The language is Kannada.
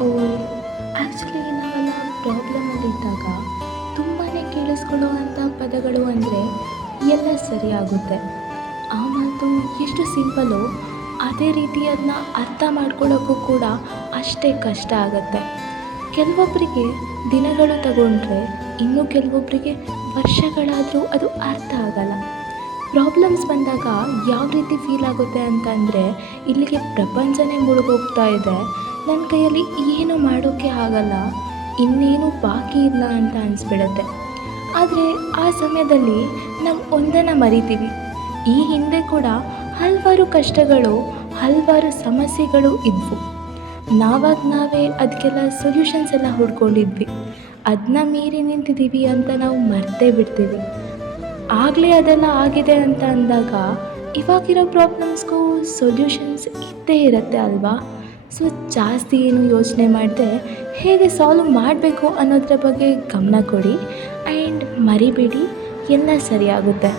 ಓಹ್! ಆ್ಯಕ್ಚುಲಿ ನಾವೆಲ್ಲ ಪ್ರಾಬ್ಲಮಲ್ಲಿದ್ದಾಗ ತುಂಬಾ ಕೇಳಿಸ್ಕೊಳ್ಳುವಂಥ ಪದಗಳು ಅಂದರೆ ಎಲ್ಲ ಸರಿಯಾಗುತ್ತೆ. ಆ ಮಾತು ಎಷ್ಟು ಸಿಂಪಲ್ಲೋ ಅದೇ ರೀತಿ ಅದನ್ನ ಅರ್ಥ ಮಾಡ್ಕೊಳ್ಳೋಕ್ಕೂ ಕೂಡ ಅಷ್ಟೇ ಕಷ್ಟ ಆಗತ್ತೆ. ಕೆಲವೊಬ್ಬರಿಗೆ ದಿನಗಳು ತಗೊಂಡ್ರೆ, ಇನ್ನು ಕೆಲವೊಬ್ಬರಿಗೆ ವರ್ಷಗಳಾದರೂ ಅದು ಅರ್ಥ ಆಗಲ್ಲ. ಪ್ರಾಬ್ಲಮ್ಸ್ ಬಂದಾಗ ಯಾವ ರೀತಿ ಫೀಲ್ ಆಗುತ್ತೆ ಅಂತಂದರೆ, ಇಲ್ಲಿಗೆ ಪ್ರಪಂಚನೇ ಮುಳುಗೋಗ್ತಾ ಇದೆ, ನನ್ನ ಕೈಯಲ್ಲಿ ಏನು ಮಾಡೋಕ್ಕೆ ಆಗಲ್ಲ, ಇನ್ನೇನು ಬಾಕಿ ಇಲ್ಲ ಅಂತ ಅನಿಸ್ಬಿಡತ್ತೆ. ಆದರೆ ಆ ಸಮಯದಲ್ಲಿ ನಾವು ಒಂದನ್ನು ಮರಿತೀವಿ. ಈ ಹಿಂದೆ ಕೂಡ ಹಲವಾರು ಕಷ್ಟಗಳು, ಹಲವಾರು ಸಮಸ್ಯೆಗಳು ಇದ್ವು. ನಾವೇ ಅದಕ್ಕೆಲ್ಲ ಸೊಲ್ಯೂಷನ್ಸ್ ಎಲ್ಲ ಹುಡ್ಕೊಂಡಿದ್ವಿ. ಅದನ್ನ ಮೀರಿ ನಿಂತಿದ್ದೀವಿ ಅಂತ ನಾವು ಮರ್ತೇ ಬಿಡ್ತೀವಿ. ಆಗಲೇ ಅದೆಲ್ಲ ಆಗಿದೆ ಅಂತ ಅಂದಾಗ ಇವಾಗಿರೋ ಪ್ರಾಬ್ಲಮ್ಸ್ಗೂ ಸೊಲ್ಯೂಷನ್ಸ್ ಇದ್ದೇ ಇರುತ್ತೆ ಅಲ್ವಾ? ಸೊ ಜಾಸ್ತಿ ಏನು ಯೋಚನೆ ಮಾಡದೆ ಹೇಗೆ ಸಾಲ್ವ್ ಮಾಡಬೇಕು ಅನ್ನೋದ್ರ ಬಗ್ಗೆ ಗಮನ ಕೊಡಿ ಆ್ಯಂಡ್ ಮರಿಬೇಡಿ, ಎಲ್ಲ ಸರಿಯಾಗುತ್ತೆ.